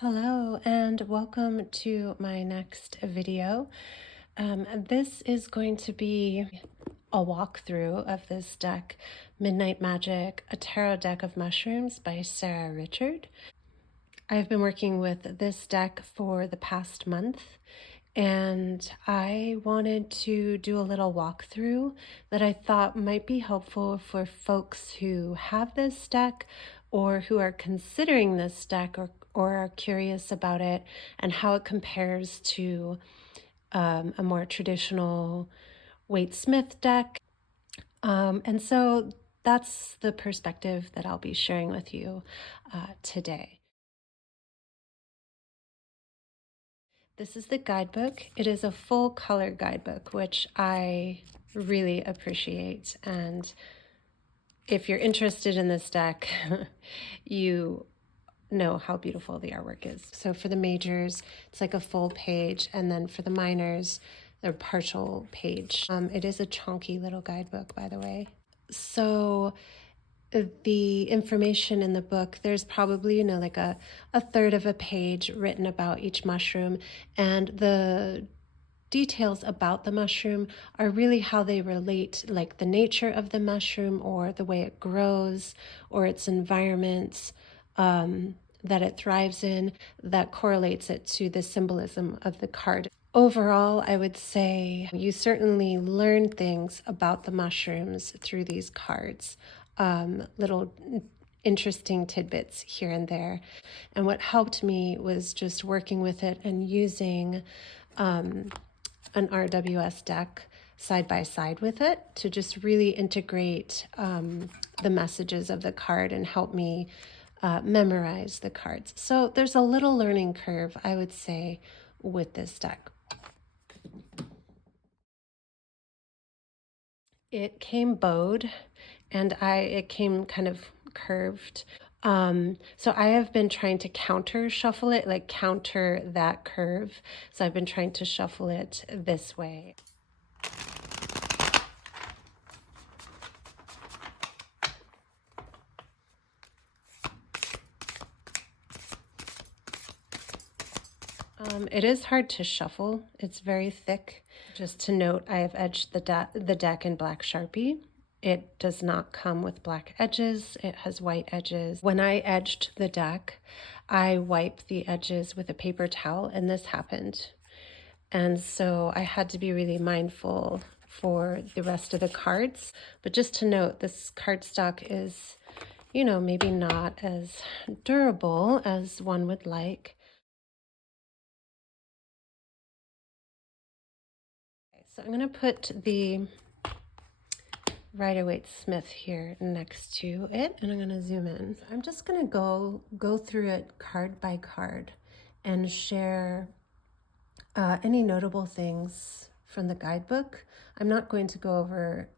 Hello and welcome to my next video. This is going to be a walkthrough of this deck, Midnight Magic, a tarot deck of mushrooms by Sarah Richard. I've been working with this deck for the past month and I wanted to do a little walkthrough that I thought might be helpful for folks who have this deck or who are considering this deck or are curious about it and how it compares to a more traditional Waite Smith deck. And so that's the perspective that I'll be sharing with you today. This is the guidebook. It is a full color guidebook, which I really appreciate. And if you're interested in this deck, you know how beautiful the artwork is. So for the majors, it's like a full page. And then for the minors, they're partial page. It is a chunky little guidebook, by the way. So the information in the book, there's probably, like a third of a page written about each mushroom, and the details about the mushroom are really how they relate, like the nature of the mushroom or the way it grows or its environment that it thrives in, that correlates it to the symbolism of the card. Overall, I would say you certainly learn things about the mushrooms through these cards, little interesting tidbits here and there. And what helped me was just working with it and using an RWS deck side by side with it to just really integrate the messages of the card and help me memorize the cards. So there's a little learning curve, I would say, with this deck. It came bowed and it came kind of curved. So I have been trying to counter shuffle it, like counter that curve. So I've been trying to shuffle it this way. It is hard to shuffle. It's very thick. Just to note, I have edged the deck in black Sharpie. It does not come with black edges. It has white edges. When I edged the deck, I wiped the edges with a paper towel, and this happened. And so I had to be really mindful for the rest of the cards. But just to note, this cardstock is, maybe not as durable as one would like. So I'm going to put the Waite Smith here next to it, and I'm going to zoom in. I'm just going to go through it card by card and share any notable things from the guidebook. I'm not going to go over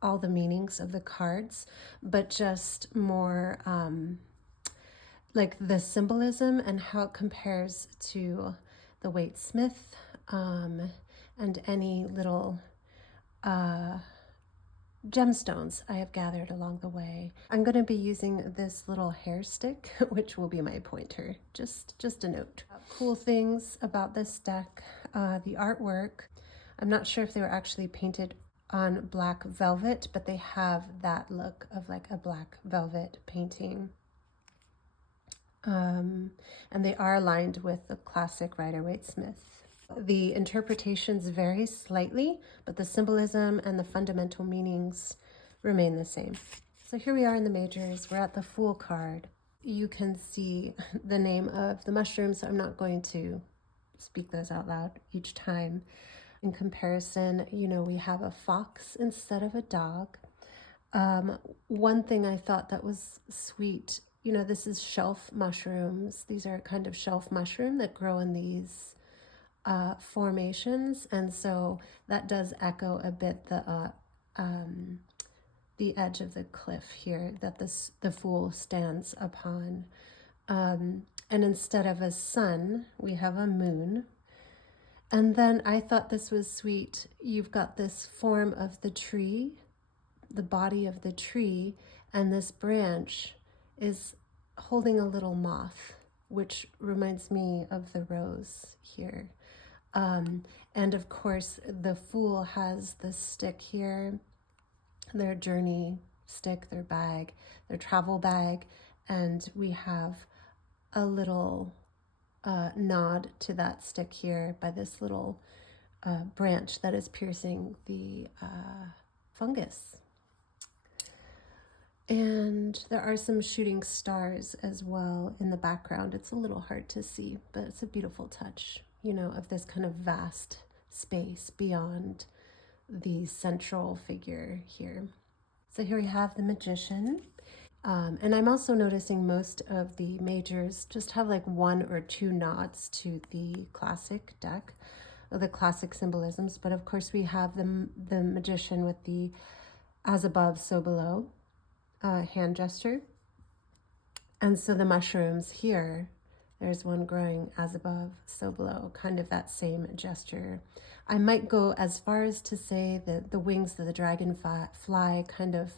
all the meanings of the cards, but just more like the symbolism and how it compares to the Waite Smith, and any little gemstones I have gathered along the way. I'm going to be using this little hair stick, which will be my pointer. Just a note. Cool things about this deck, the artwork. I'm not sure if they were actually painted on black velvet, but they have that look of like a black velvet painting. And they are aligned with the classic Rider-Waite Smith. The interpretations vary slightly, but the symbolism and the fundamental meanings remain the same. So here we are in the majors. We're at the Fool card. You can see the name of the mushroom, so I'm not going to speak those out loud each time. In comparison, we have a fox instead of a dog. One thing I thought that was sweet, this is shelf mushrooms. These are a kind of shelf mushroom that grow in these formations, and so that does echo a bit the edge of the cliff here that the Fool stands upon. And instead of a sun, we have a moon. And then I thought this was sweet. You've got this form of the tree, the body of the tree, and this branch is holding a little moth. which reminds me of the rose here. And of course, the Fool has the stick here, their journey stick, their bag, their travel bag, and we have a little nod to that stick here by this little branch that is piercing the fungus. And there are some shooting stars as well in the background. It's a little hard to see, but it's a beautiful touch, you know, of this kind of vast space beyond the central figure here. So here we have the Magician. And I'm also noticing most of the majors just have like one or two nods to the classic deck, or the classic symbolisms. But of course we have the Magician with the as above, so below hand gesture. And so the mushrooms here, there's one growing as above, so below, kind of that same gesture. I might go as far as to say that the wings of the dragonfly kind of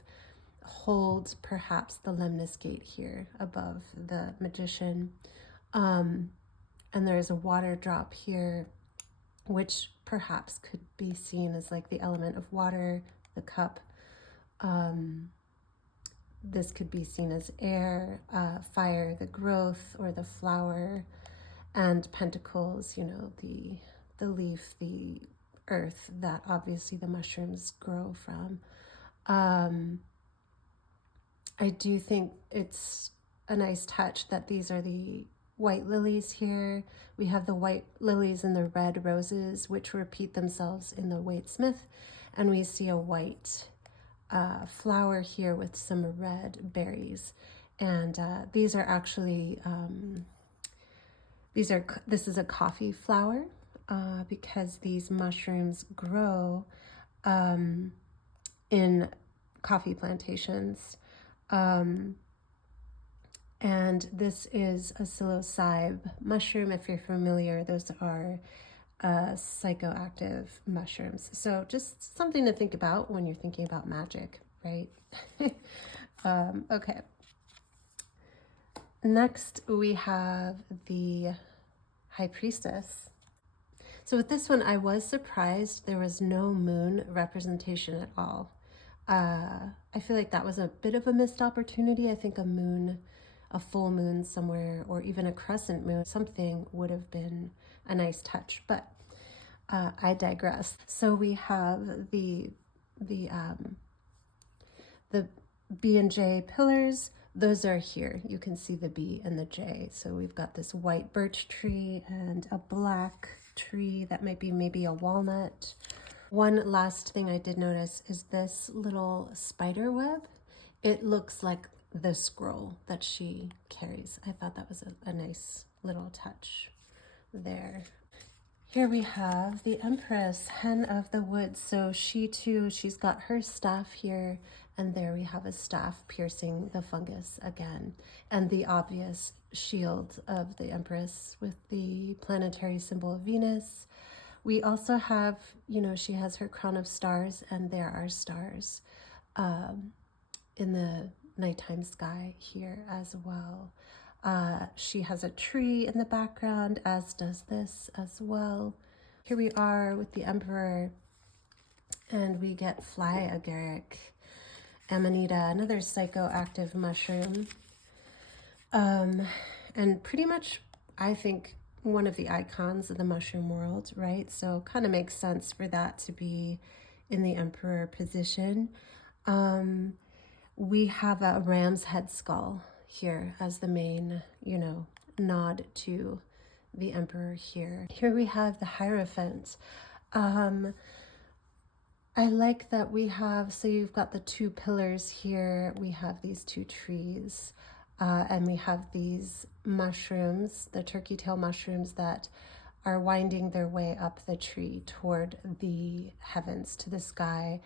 hold perhaps the lemnis gate here above the Magician. And there's a water drop here, which perhaps could be seen as like the element of water, the cup. This could be seen as air, fire, the growth, or the flower, and pentacles, you know, the leaf, the earth that obviously the mushrooms grow from. I do think it's a nice touch that these are the white lilies here. We have the white lilies and the red roses, which repeat themselves in the Waite Smith, and we see a white flower here with some red berries. And these are actually, this is a coffee flower because these mushrooms grow in coffee plantations. And this is a psilocybe mushroom. If you're familiar, those are psychoactive mushrooms. So just something to think about when you're thinking about magic, right? Okay. Next, we have the High Priestess. So with this one, I was surprised there was no moon representation at all. I feel like that was a bit of a missed opportunity. I think a full moon somewhere, or even a crescent moon, something would have been a nice touch, but I digress. So we have the B and J pillars. Those are here. You can see the B and the J. So we've got this white birch tree and a black tree that might be maybe a walnut. One last thing I did notice is this little spider web. It looks like the scroll that she carries. I thought that was a nice little touch there. Here we have the Empress, Hen of the Woods. So she too, she's got her staff here, and there we have a staff piercing the fungus again. And the obvious shield of the Empress with the planetary symbol of Venus. We also have, you know, she has her crown of stars, and there are stars in the nighttime sky here as well. She has a tree in the background, as does this as well. Here we are with the Emperor, and we get fly agaric, amanita, another psychoactive mushroom. And pretty much, I think, one of the icons of the mushroom world, right? So kind of makes sense for that to be in the Emperor position. We have a ram's head skull here as the main, you know, nod to the Emperor here. Here we have the Hierophant. I like that we have, so you've got the two pillars here, we have these two trees, and we have these mushrooms, the turkey tail mushrooms that are winding their way up the tree toward the heavens, to the sky.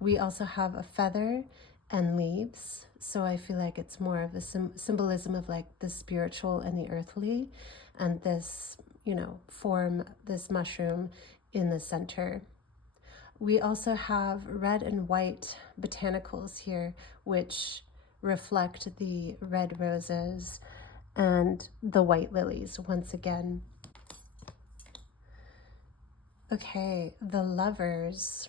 We also have a feather and leaves, so I feel like it's more of the symbolism of like the spiritual and the earthly, and this, you know, form this mushroom in the center. We also have red and white botanicals here, which reflect the red roses and the white lilies once again. Okay, the Lovers.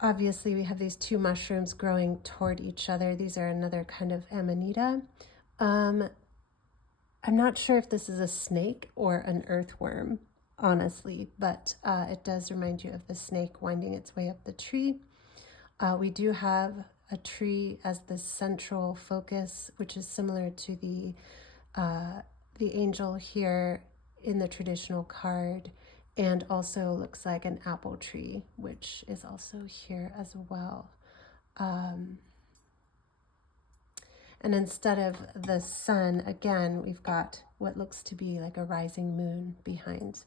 Obviously, we have these two mushrooms growing toward each other. These are another kind of amanita. I'm not sure if this is a snake or an earthworm, honestly, but it does remind you of the snake winding its way up the tree. We do have a tree as the central focus, which is similar to the angel here in the traditional card, and also looks like an apple tree, which is also here as well. And instead of the sun, again, we've got what looks to be like a rising moon behind.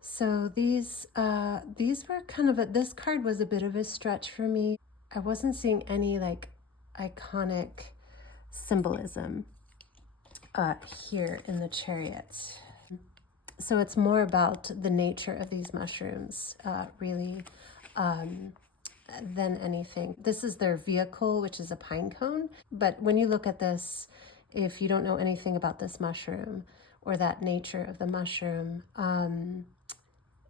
So these were kind of this card was a bit of a stretch for me. I wasn't seeing any like iconic symbolism here in the Chariot. So it's more about the nature of these mushrooms, really, than anything. This is their vehicle, which is a pine cone. But when you look at this, if you don't know anything about this mushroom or that nature of the mushroom,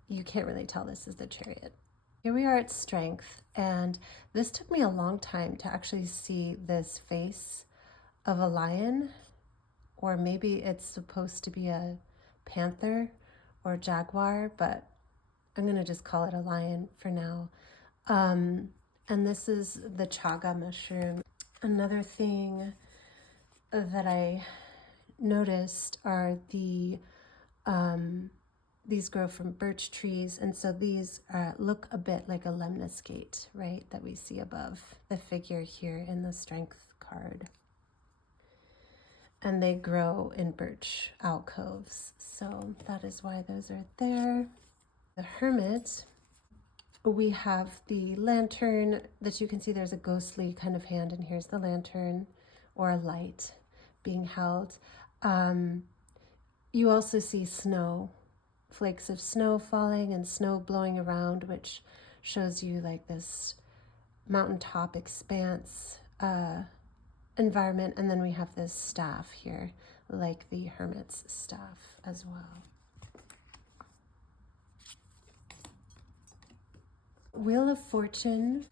you can't really tell this is the Chariot. Here we are at Strength, and this took me a long time to actually see this face of a lion, or maybe it's supposed to be a panther or jaguar, but I'm going to just call it a lion for now. And this is the chaga mushroom. Another thing that I noticed are these grow from birch trees, and so these look a bit like a lemniscate, right, that we see above the figure here in the Strength card. And they grow in birch alcoves, so that is why those are there. The Hermit, we have the lantern that you can see there's a ghostly kind of hand, and here's the lantern or a light being held. You also see snow, flakes of snow falling and snow blowing around, which shows you like this mountaintop expanse environment. And then we have this staff here, like the Hermit's staff as well. Wheel of Fortune.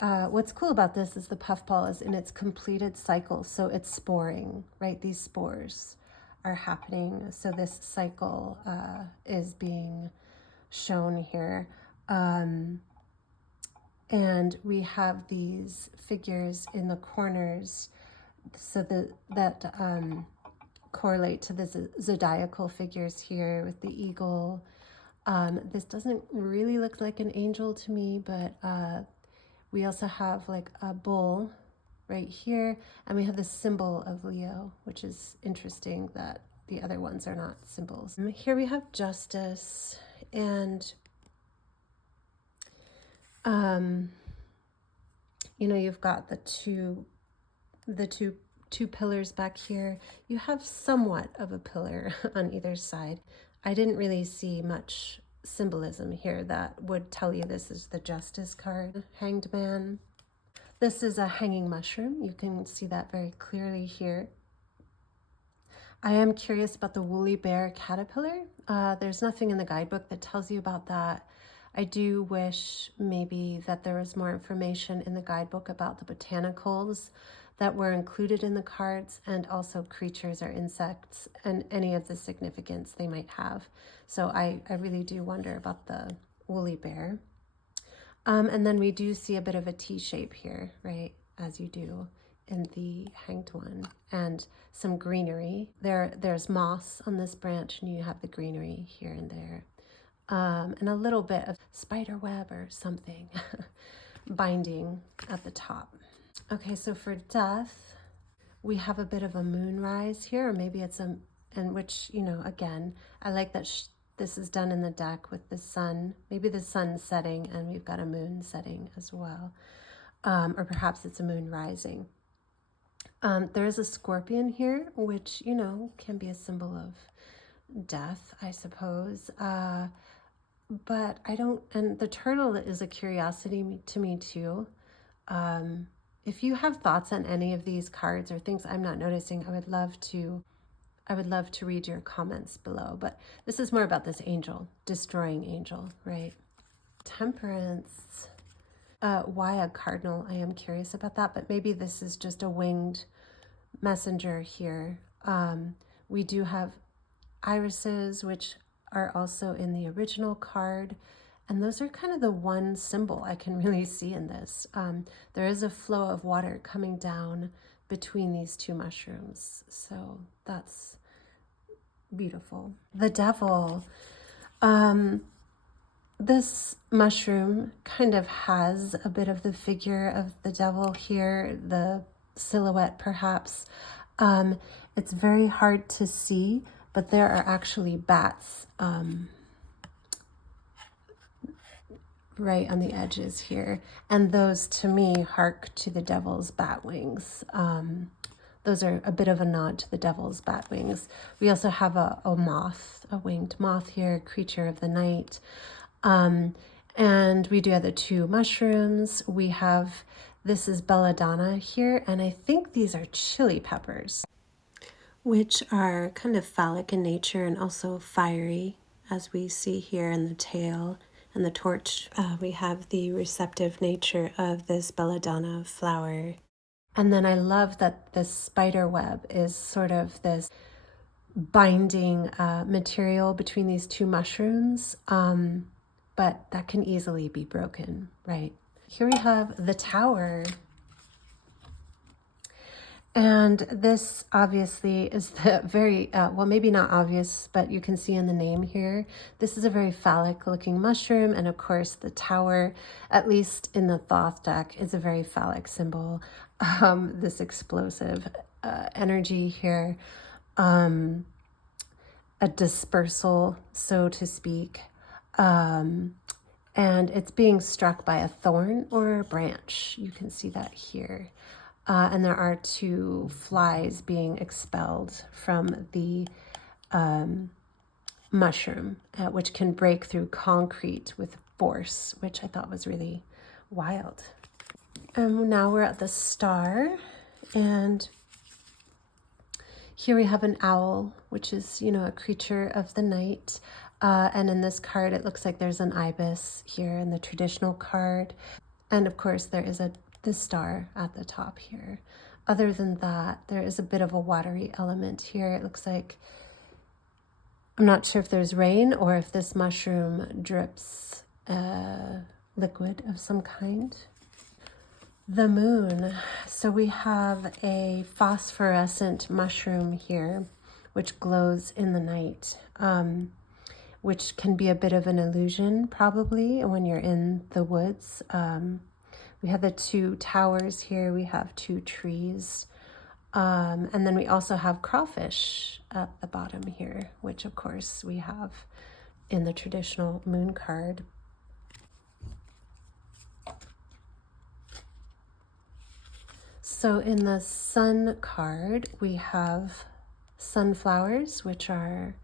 What's cool about this is the puffball is in its completed cycle, so it's sporing, right? These spores are happening, so this cycle is being shown here. And we have these figures in the corners, so that correlate to the zodiacal figures here with the eagle. This doesn't really look like an angel to me, but we also have like a bull right here, and we have the symbol of Leo, which is interesting that the other ones are not symbols. Here we have Justice, and you know, you've got the two pillars back here. You have somewhat of a pillar on either side. I didn't really see much symbolism here that would tell you this is the Justice card. Hanged Man. This is a hanging mushroom. You can see that very clearly here. I am curious about the woolly bear caterpillar. There's nothing in the guidebook that tells you about that. I do wish maybe that there was more information in the guidebook about the botanicals that were included in the cards, and also creatures or insects and any of the significance they might have. So I really do wonder about the woolly bear. And then we do see a bit of a T shape here, right, as you do in the hanged one, and some greenery. There's moss on this branch, and you have the greenery here and there. And a little bit of spider web or something binding at the top. Okay, so for Death, we have a bit of a moonrise here, or maybe it's and which, you know, again, I like that this is done in the deck with the sun, maybe the sun setting, and we've got a moon setting as well. Or perhaps it's a moon rising. There is a scorpion here, which, you know, can be a symbol of death, I suppose. But I don't, and the turtle is a curiosity to me too. If you have thoughts on any of these cards or things I'm not noticing, I would love to read your comments below. But this is more about this angel, destroying angel, right? Temperance. Why a cardinal? I am curious about that, but maybe this is just a winged messenger here. We do have irises, which are also in the original card. And those are kind of the one symbol I can really see in this. There is a flow of water coming down between these two mushrooms. So that's beautiful. The devil. This mushroom kind of has a bit of the figure of the devil here, the silhouette perhaps. It's very hard to see, but there are actually bats right on the edges here. And those, to me, hark to the devil's bat wings. Those are a bit of a nod to the devil's bat wings. We also have a moth, a winged moth here, creature of the night. And we do have the two mushrooms. We have, this is belladonna here, and I think these are chili peppers, which are kind of phallic in nature and also fiery, as we see here in the tail and the torch. We have the receptive nature of this belladonna flower. And then I love that this spider web is sort of this binding material between these two mushrooms, but that can easily be broken, right? Here we have the tower. And this obviously is the very, well, maybe not obvious, but you can see in the name here, this is a very phallic looking mushroom. And of course the tower, at least in the Thoth deck, is a very phallic symbol. This explosive energy here, a dispersal, so to speak. And it's being struck by a thorn or a branch. You can see that here. And there are two flies being expelled from the mushroom, which can break through concrete with force, which I thought was really wild. And now we're at the star, and here we have an owl, which is, you know, a creature of the night. And in this card, it looks like there's an ibis here in the traditional card. And of course, there is the star at the top here. Other than that, there is a bit of a watery element here. It looks like, I'm not sure if there's rain or if this mushroom drips liquid of some kind. The moon. So we have a phosphorescent mushroom here, which glows in the night, which can be a bit of an illusion probably when you're in the woods. We have the two towers here. We have two trees. And then we also have crawfish at the bottom here, which of course we have in the traditional moon card. So in the sun card, we have sunflowers, which are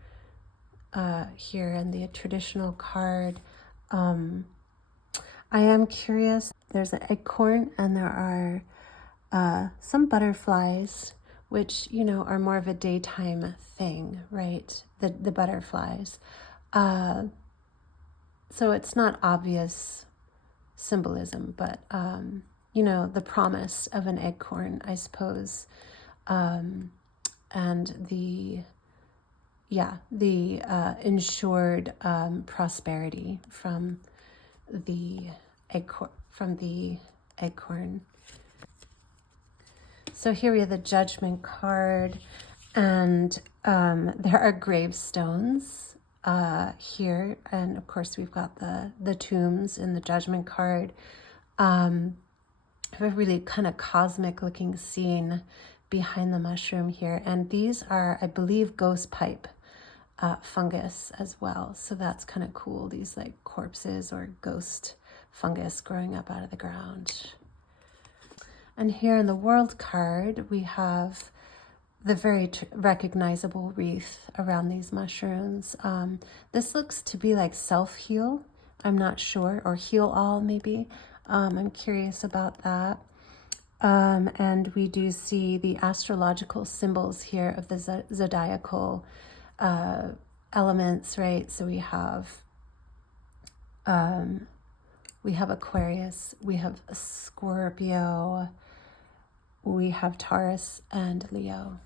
here in the traditional card. I am curious. There's an acorn and there are some butterflies, which, you know, are more of a daytime thing, right? The butterflies. So it's not obvious symbolism, but, you know, the promise of an acorn, I suppose. And the ensured prosperity from the acorn. So here we have the Judgment card, and there are gravestones here, and of course we've got the tombs in the Judgment card. A really kind of cosmic looking scene behind the mushroom here, and these are, I believe, ghost pipe fungus as well, so that's kind of cool, these like corpses or ghost fungus growing up out of the ground. And here in the World card we have the very recognizable wreath around these mushrooms. This looks to be like self-heal, I'm not sure, or heal all maybe. I'm curious about that. And we do see the astrological symbols here of the zodiacal elements, right? So we have Aquarius, we have Scorpio, we have Taurus and Leo.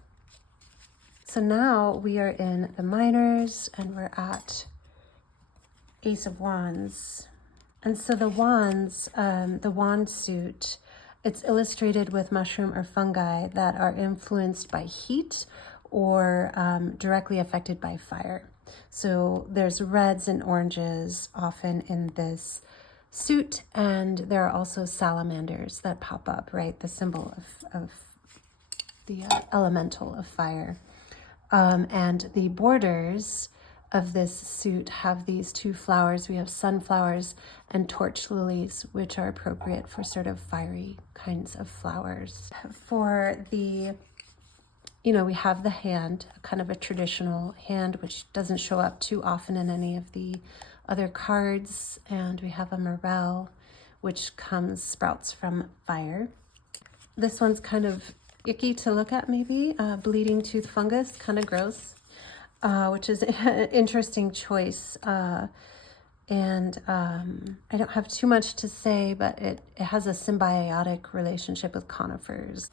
So now we are in the minors and we're at Ace of Wands. And so the wands, the wand suit, it's illustrated with mushroom or fungi that are influenced by heat or directly affected by fire. So there's reds and oranges often in this suit, and there are also salamanders that pop up, right? The symbol of the elemental of fire. And the borders of this suit have these two flowers. We have sunflowers and torch lilies, which are appropriate for sort of fiery kinds of flowers. For the, we have the hand, kind of a traditional hand, which doesn't show up too often in any of the other cards. And we have a morel, which sprouts from fire. This one's kind of icky to look at, maybe. Bleeding tooth fungus, kind of gross, which is an interesting choice. And I don't have too much to say, but it has a symbiotic relationship with conifers.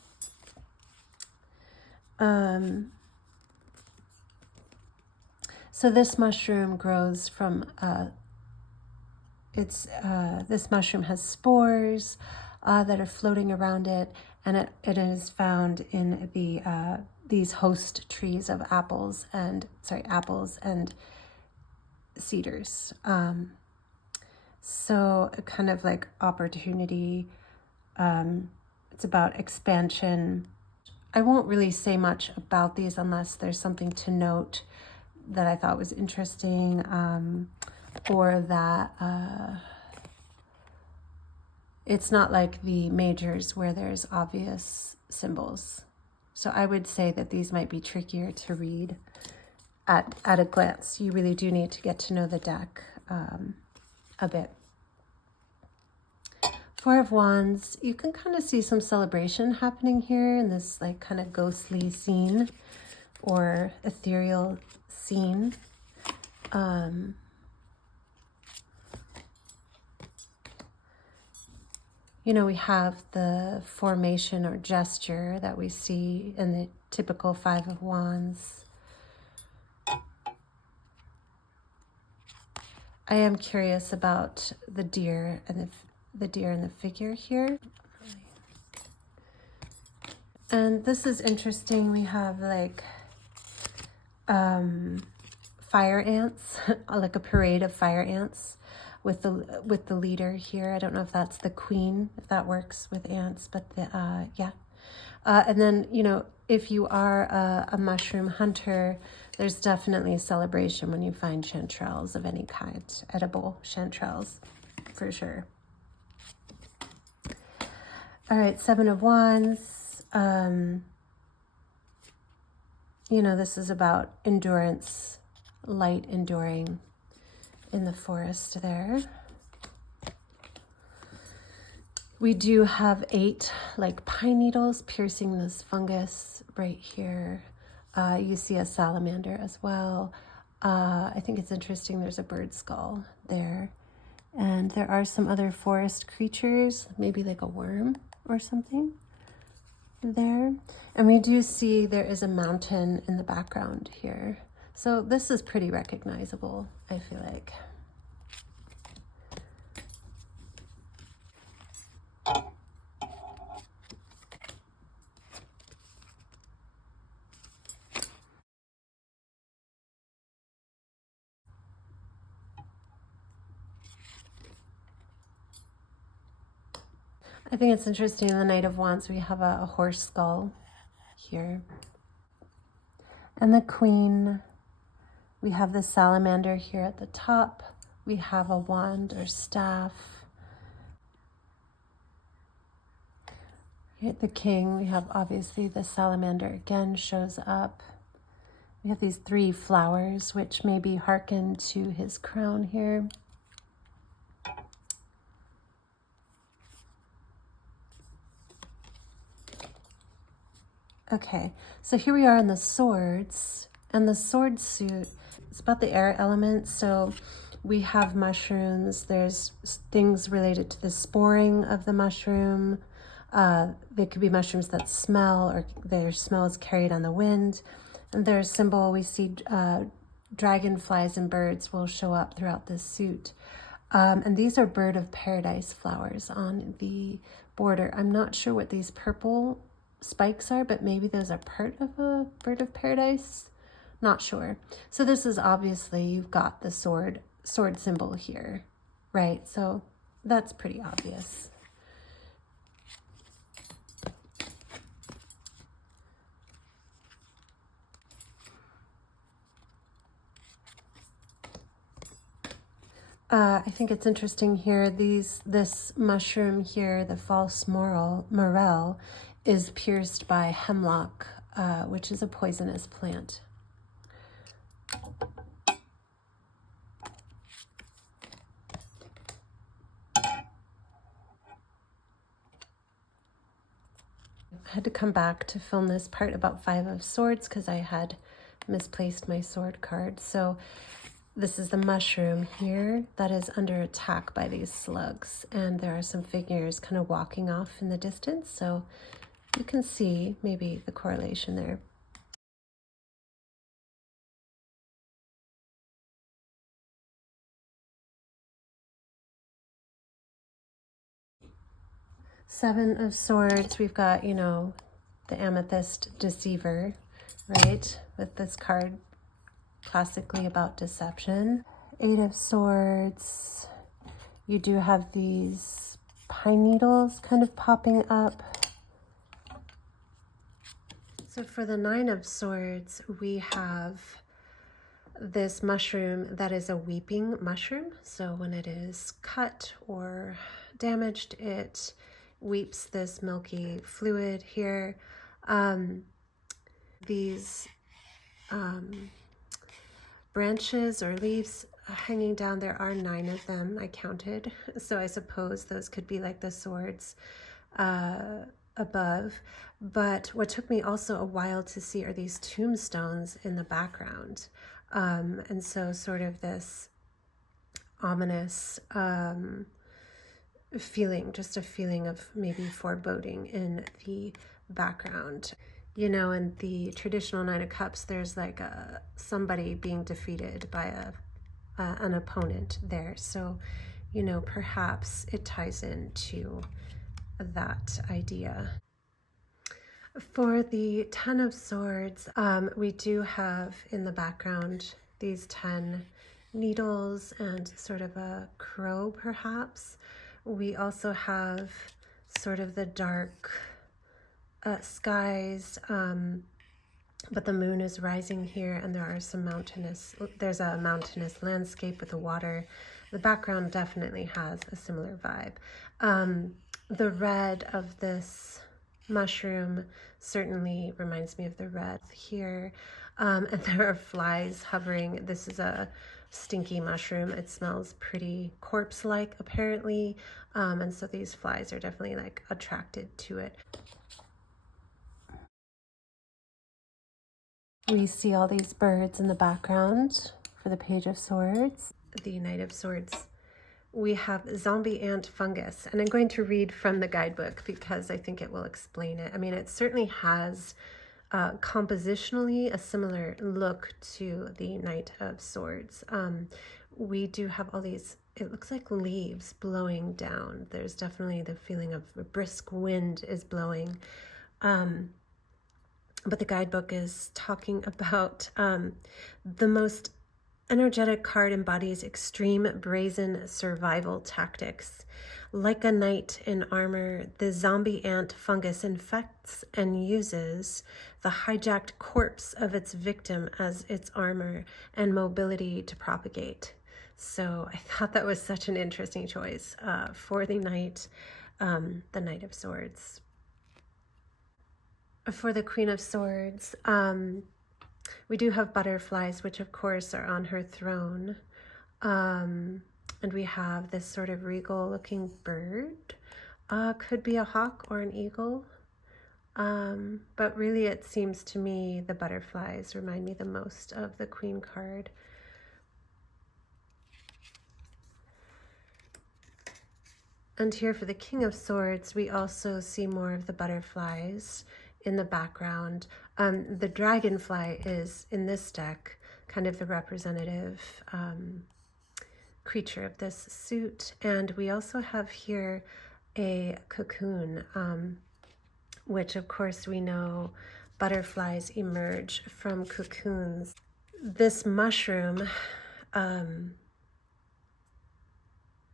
So this mushroom grows from, this mushroom has spores that are floating around it, and it is found in these host trees of apples and cedars. So a kind of like opportunity. It's about expansion. I won't really say much about these unless there's something to note that I thought was interesting, or that it's not like the majors where there's obvious symbols. So I would say that these might be trickier to read at a glance. You really do need to get to know the deck a bit. Four of Wands, you can kind of see some celebration happening here in this like kind of ghostly scene or ethereal scene. We have the formation or gesture that we see in the typical Five of Wands. I am curious about the deer and the deer in the figure here. And this is interesting. We have like fire ants, like a parade of fire ants with the leader here. I don't know if that's the queen, if that works with ants, but yeah. And then, if you are a mushroom hunter, there's definitely a celebration when you find chanterelles of any kind, edible chanterelles, for sure. All right, Seven of Wands. This is about endurance, light enduring in the forest there. We do have 8 like pine needles piercing this fungus right here. You see a salamander as well. I think it's interesting, there's a bird skull there. And there are some other forest creatures, maybe like a worm or something there. And we do see there is a mountain in the background here. So this is pretty recognizable, I feel like. I think it's interesting, in the Knight of Wands, we have a horse skull here. And the Queen, we have the salamander here at the top. We have a wand or staff. Here at the King, we have obviously the salamander again shows up. We have these 3 flowers, which maybe hearken to his crown here. Okay, so here we are in the swords, and the sword suit, it's about the air element. So we have mushrooms, there's things related to the sporing of the mushroom. They could be mushrooms that smell, or their smell is carried on the wind. And their symbol, we see dragonflies and birds will show up throughout this suit. And these are bird of paradise flowers on the border. I'm not sure what these purple spikes are, but maybe those are part of a bird of paradise. Not sure. So this is obviously, you've got the sword symbol here, right? So that's pretty obvious. I think it's interesting here, this mushroom here, the false morel, is pierced by hemlock, which is a poisonous plant. I had to come back to film this part about 5 of Swords because I had misplaced my sword card. So this is the mushroom here that is under attack by these slugs, and there are some figures kind of walking off in the distance, so you can see maybe the correlation there. Seven of Swords, we've got, you know, the Amethyst Deceiver, right? With this card classically about deception. 8 of Swords, you do have these pine needles kind of popping up. So for the 9 of Swords, we have this mushroom that is a weeping mushroom. So when it is cut or damaged, it weeps this milky fluid here. These branches or leaves hanging down, there are 9 of them, I counted. So I suppose those could be like the swords above. But what took me also a while to see are these tombstones in the background. And so sort of this ominous feeling, just a feeling of maybe foreboding in the background. You know, in the traditional 9 of Cups, there's like somebody being defeated by an opponent there. So, you know, perhaps it ties into that idea. For the 10 of Swords, we do have in the background these 10 needles and sort of a crow, perhaps. We also have sort of the dark skies, but the moon is rising here, and there are some there's a mountainous landscape with the water. The background definitely has a similar vibe. The red of this mushroom certainly reminds me of the red here. And there are flies hovering. This is a stinky mushroom. It smells pretty corpse-like apparently. And so these flies are definitely like attracted to it. We see all these birds in the background for the Page of Swords. The Knight of Swords, we have zombie ant fungus, and I'm going to read from the guidebook because I think it will explain it. I mean, it certainly has compositionally a similar look to the Knight of Swords. We do have all these, it looks like leaves blowing down. There's definitely the feeling of a brisk wind is blowing. But the guidebook is talking about the most energetic card embodies extreme brazen survival tactics. Like a knight in armor, the zombie ant fungus infects and uses the hijacked corpse of its victim as its armor and mobility to propagate. So I thought that was such an interesting choice for the Knight of Swords. For the Queen of Swords, we do have butterflies, which of course are on her throne. And we have this sort of regal looking bird. Could be a hawk or an eagle. But really it seems to me the butterflies remind me the most of the Queen card. And here for the King of Swords, we also see more of the butterflies in the background. The dragonfly is, in this deck, kind of the representative creature of this suit. And we also have here a cocoon, which of course we know butterflies emerge from cocoons. This mushroom,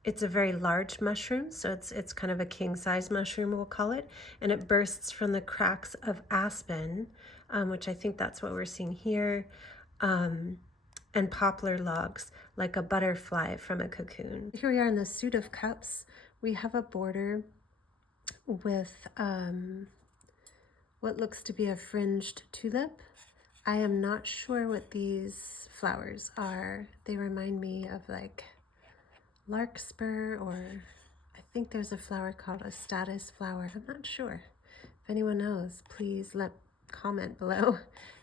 it's a very large mushroom, so it's kind of a king-size mushroom, we'll call it, and it bursts from the cracks of aspen, which I think that's what we're seeing here, and poplar logs, like a butterfly from a cocoon. Here we are in the Suit of Cups. We have a border with what looks to be a fringed tulip. I am not sure what these flowers are. They remind me of like larkspur, or I think there's a flower called a status flower. I'm not sure. If anyone knows, please comment below.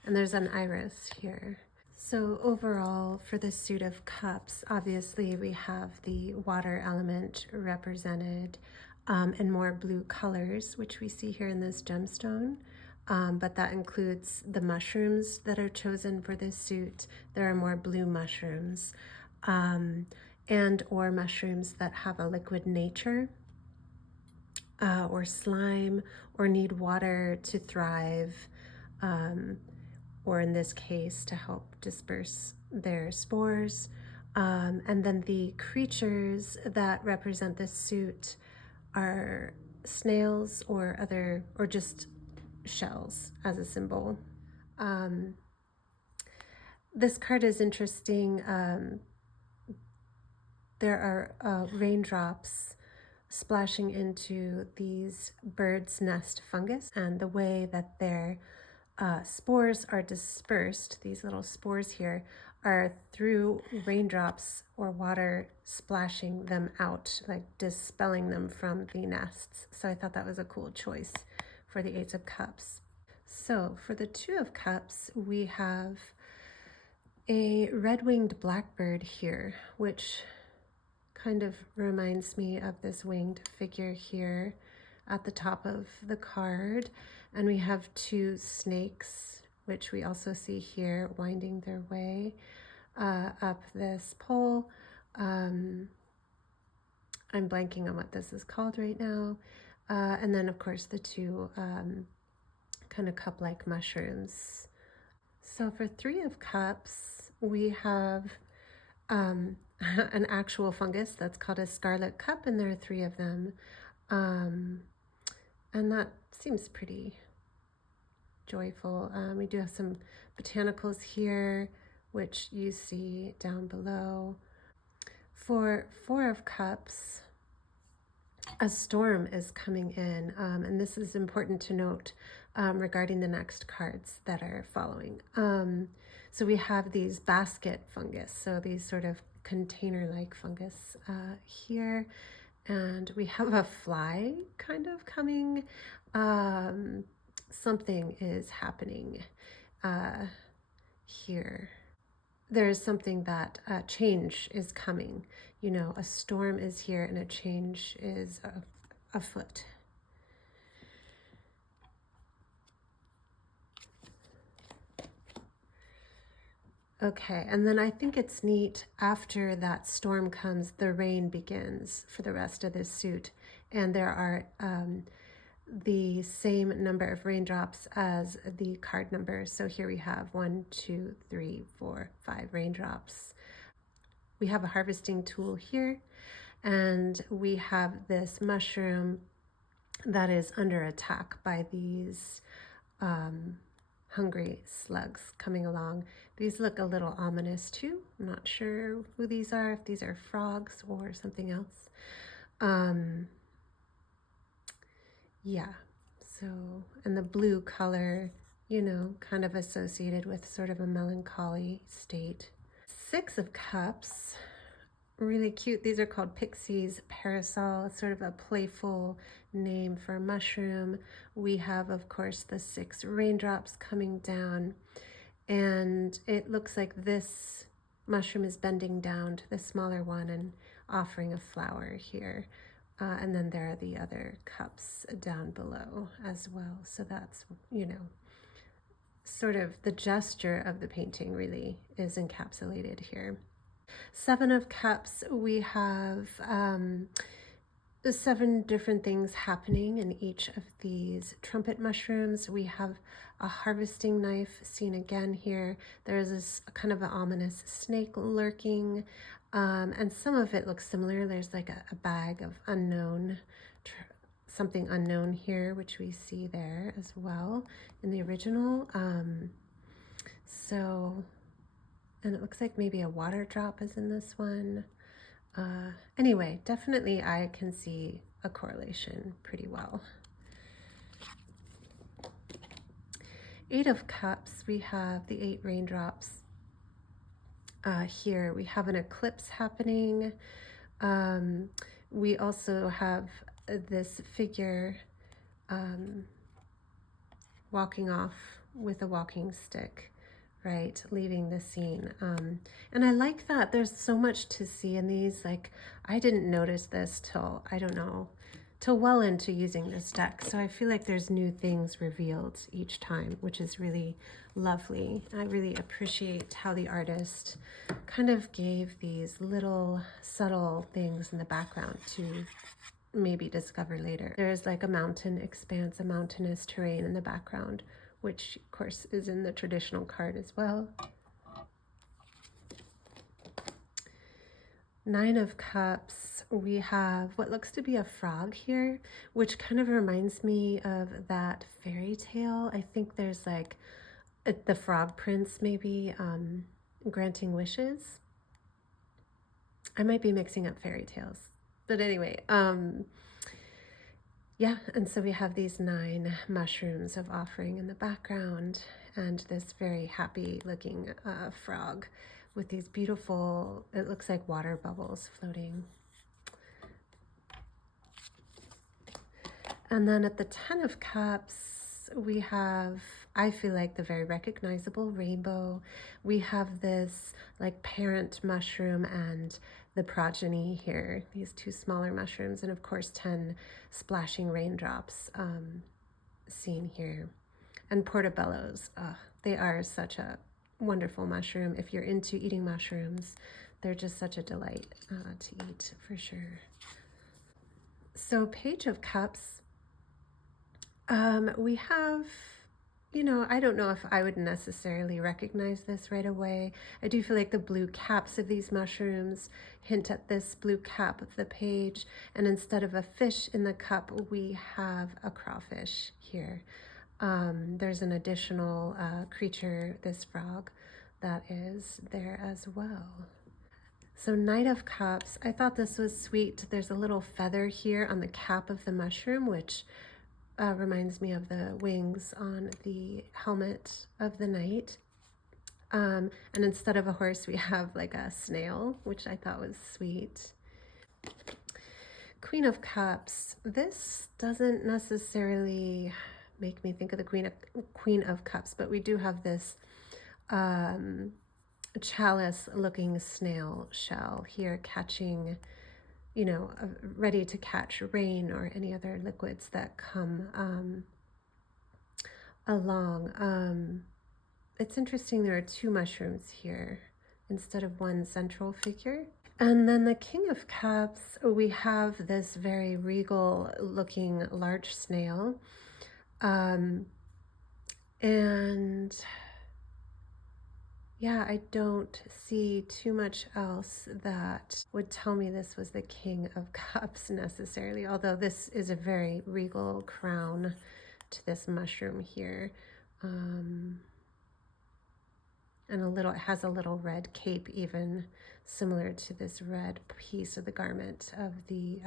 And there's an iris here. So overall, for the Suit of Cups, obviously we have the water element represented in more blue colors, which we see here in this gemstone. But that includes the mushrooms that are chosen for this suit. There are more blue mushrooms. And or mushrooms that have a liquid nature, or slime, or need water to thrive, or in this case to help disperse their spores. And then the creatures that represent this suit are snails or just shells as a symbol. This card is interesting. There are raindrops splashing into these bird's nest fungus, and the way that their spores are dispersed, these little spores here, are through raindrops or water splashing them out, like dispelling them from the nests. So I thought that was a cool choice for the Ace of Cups. So for the Two of Cups, we have a red-winged blackbird here, which kind of reminds me of this winged figure here at the top of the card. And we have two snakes, which we also see here winding their way up this pole. I'm blanking on what this is called right now. And then of course the two kind of cup-like mushrooms. So for Three of Cups, we have an actual fungus that's called a scarlet cup, and there are three of them. And that seems pretty joyful. We do have some botanicals here, which you see down below. For Four of Cups, a storm is coming in, and this is important to note regarding the next cards that are following. So we have these basket fungus, so these sort of container-like fungus here, and we have a fly kind of coming. Something is happening here. There is something that change is coming. You know, a storm is here and a change is afoot. Okay, and then I think it's neat, after that storm comes, the rain begins for the rest of this suit. And there are the same number of raindrops as the card number. So here we have 1, 2, 3, 4, 5 raindrops. We have a harvesting tool here, and we have this mushroom that is under attack by these hungry slugs coming along. These look a little ominous too. I'm not sure who these are, if these are frogs or something else. Yeah, so, and the blue color, you know, kind of associated with sort of a melancholy state. Six of Cups really cute. These are called Pixie's Parasol, sort of a playful name for a mushroom. We have, of course, the 6 raindrops coming down, and it looks like this mushroom is bending down to the smaller one and offering a flower here. And then there are the other cups down below as well. So that's, you know, sort of the gesture of the painting really is encapsulated here. 7 of Cups, we have 7 different things happening in each of these trumpet mushrooms. We have a harvesting knife seen again here. There's this kind of an ominous snake lurking, and some of it looks similar. There's like a bag of unknown, something unknown here, which we see there as well in the original. And it looks like maybe a water drop is in this one. Anyway, definitely I can see a correlation pretty well. 8 of Cups, we have the 8 raindrops. Here we have an eclipse happening. We also have this figure walking off with a walking stick, right, leaving the scene. And I like that there's so much to see in these. Like, I didn't notice this till, I don't know, till well into using this deck. So I feel like there's new things revealed each time, which is really lovely. I really appreciate how the artist kind of gave these little subtle things in the background to maybe discover later. There's like a mountain expanse, a mountainous terrain in the background, which of course is in the traditional card as well. 9 of Cups, we have what looks to be a frog here, which kind of reminds me of that fairy tale. I think there's like the Frog Prince maybe granting wishes. I might be mixing up fairy tales, but anyway, yeah, and so we have these 9 mushrooms of offering in the background and this very happy looking frog with these beautiful, it looks like water bubbles floating. And then at the 10 of Cups, we have, I feel like, the very recognizable rainbow. We have this like parent mushroom and the progeny here, these 2 smaller mushrooms, and of course 10 splashing raindrops seen here. And portobellos, they are such a wonderful mushroom. If you're into eating mushrooms, they're just such a delight to eat for sure. So Page of Cups, we have, you know, I don't know if I would necessarily recognize this right away. I do feel like the blue caps of these mushrooms hint at this blue cap of the page, and instead of a fish in the cup, we have a crawfish here. There's an additional creature, this frog, that is there as well. So Knight of Cups, I thought this was sweet. There's a little feather here on the cap of the mushroom, which reminds me of the wings on the helmet of the knight. And instead of a horse, we have like a snail, which I thought was sweet. Queen of Cups, this doesn't necessarily make me think of the Queen of Cups, but we do have this chalice looking snail shell here catching, you know, ready to catch rain or any other liquids that come along. It's interesting there are 2 mushrooms here instead of one central figure. And then the King of Cups, we have this very regal looking large snail. And yeah, I don't see too much else that would tell me this was the King of Cups necessarily, although this is a very regal crown to this mushroom here. And it has a little red cape, even similar to this red piece of the garment of the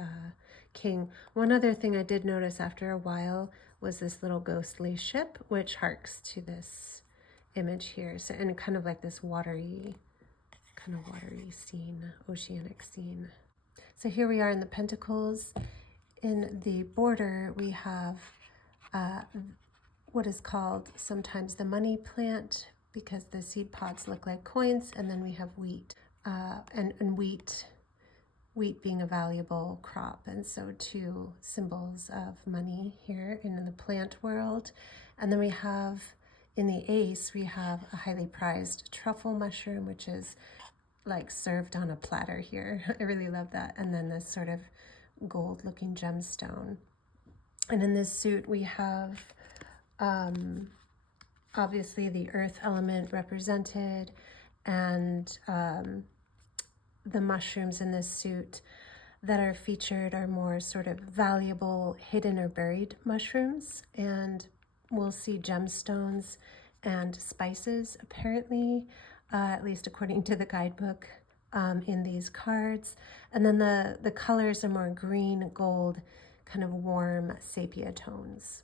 king. One other thing I did notice after a while was this little ghostly ship, which harks to this image here. So, and kind of like this watery kind of watery scene, oceanic scene. So here we are in the Pentacles. In the border, we have what is called sometimes the money plant, because the seed pods look like coins, and then we have wheat, and wheat being a valuable crop, and so two symbols of money here in the plant world. And then we have in the ace, we have a highly prized truffle mushroom, which is like served on a platter here. I really love that. And then this sort of gold looking gemstone. And in this suit we have obviously the earth element represented, and the mushrooms in this suit that are featured are more sort of valuable hidden or buried mushrooms, and we'll see gemstones and spices apparently, at least according to the guidebook, in these cards. And then the colors are more green, gold, kind of warm sepia tones.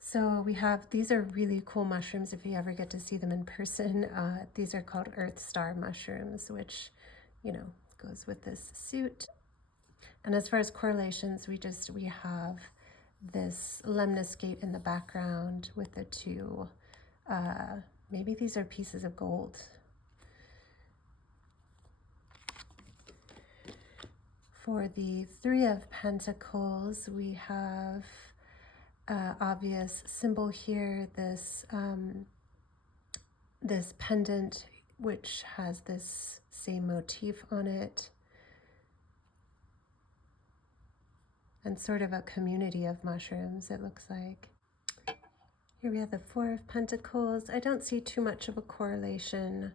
So we have, these are really cool mushrooms if you ever get to see them in person. These are called Earth Star mushrooms, which, you know, goes with this suit. And as far as correlations, we have this lemniscate in the background with the two, maybe these are pieces of gold. For the Three of Pentacles, we have obvious symbol here, this this pendant, which has this same motif on it, and sort of a community of mushrooms, it looks like. Here we have the Four of Pentacles. I don't see too much of a correlation.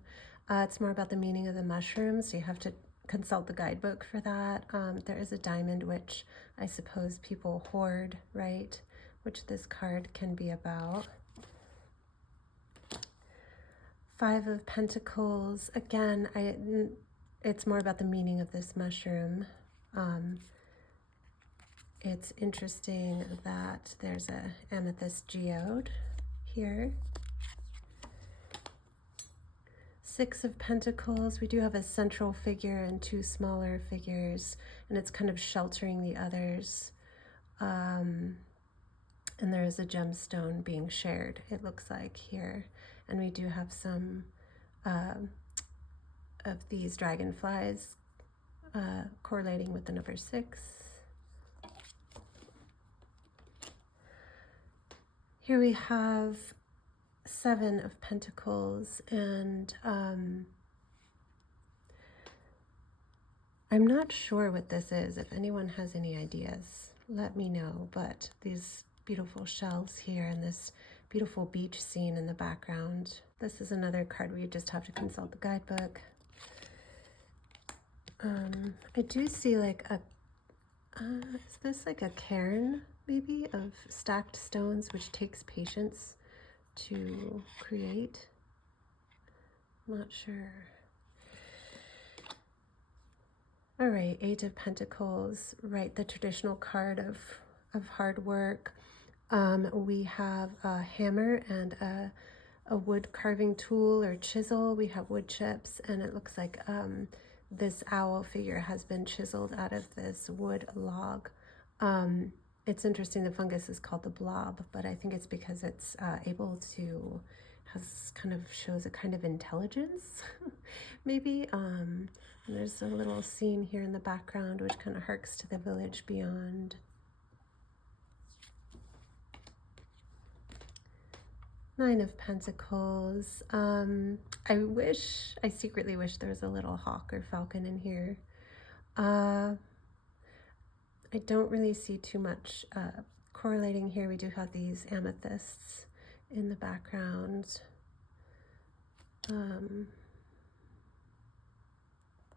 It's more about the meaning of the mushrooms, so you have to consult the guidebook for that. There is a diamond, which I suppose people hoard, right? Which this card can be about. Five of Pentacles. Again, it's more about the meaning of this mushroom. It's interesting that there's a amethyst geode here. Six of Pentacles. We do have a central figure and two smaller figures, and it's kind of sheltering the others. And there is a gemstone being shared, it looks like here. And we do have some of these dragonflies correlating with the number 6. Here we have Seven of Pentacles, and I'm not sure what this is. If anyone has any ideas, let me know. But these beautiful shells here and this beautiful beach scene in the background. This is another card where you just have to consult the guidebook. I do see like a, is this like a cairn maybe of stacked stones, which takes patience to create? I'm not sure. All right, Eight of Pentacles, right, the traditional card of hard work. We have a hammer and a wood carving tool or chisel. We have wood chips, and it looks like this owl figure has been chiseled out of this wood log. It's interesting, the fungus is called the blob, but I think it's because it's able to, shows a kind of intelligence, maybe. There's a little scene here in the background which kind of harks to the village beyond. Nine of Pentacles. I secretly wish there was a little hawk or falcon in here. I don't really see too much correlating here. We do have these amethysts in the background.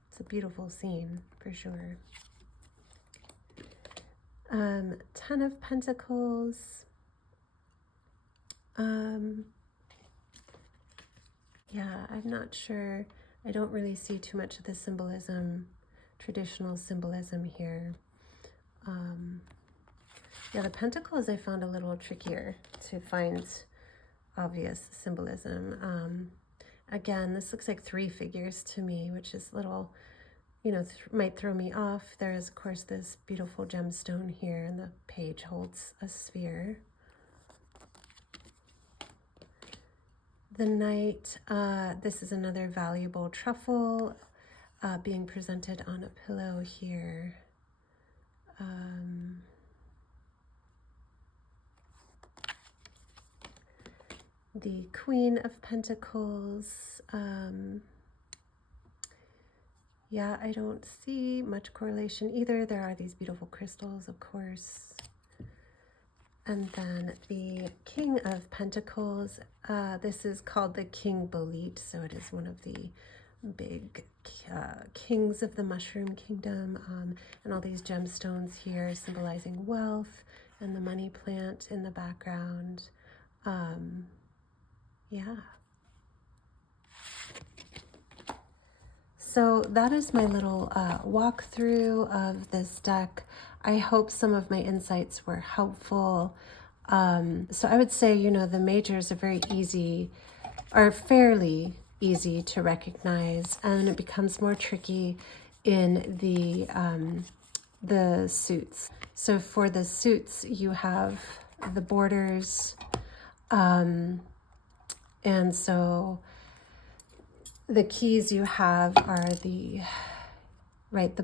It's a beautiful scene for sure. 10 of Pentacles. Yeah, I'm not sure. I don't really see too much of the symbolism, traditional symbolism here. Yeah, the Pentacles I found a little trickier to find obvious symbolism. Again, this looks like 3 figures to me, which is a little, you know, might throw me off. There is, of course, this beautiful gemstone here, and the page holds a sphere. The Knight, this is another valuable truffle being presented on a pillow here. The Queen of Pentacles. Yeah, I don't see much correlation either. There are these beautiful crystals, of course. And then the King of Pentacles. This is called the King Bolit, so it is one of the big kings of the mushroom kingdom. And all these gemstones here symbolizing wealth, and the money plant in the background. Yeah. So that is my little walkthrough of this deck. I hope some of my insights were helpful. So I would say, you know, the majors are very easy, are fairly easy to recognize, and it becomes more tricky in the suits. So for the suits, you have the borders, and so the keys you have are the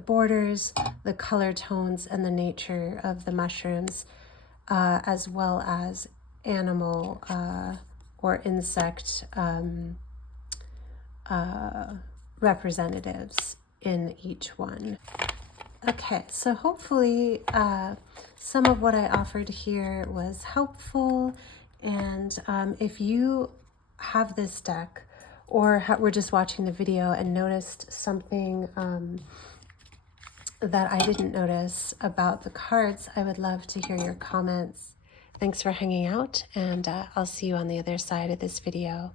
borders, the color tones, and the nature of the mushrooms, as well as animal or insect representatives in each one. Okay, so hopefully some of what I offered here was helpful, and if you have this deck, or were just watching the video and noticed something that I didn't notice about the cards, I would love to hear your comments. Thanks for hanging out, and I'll see you on the other side of this video.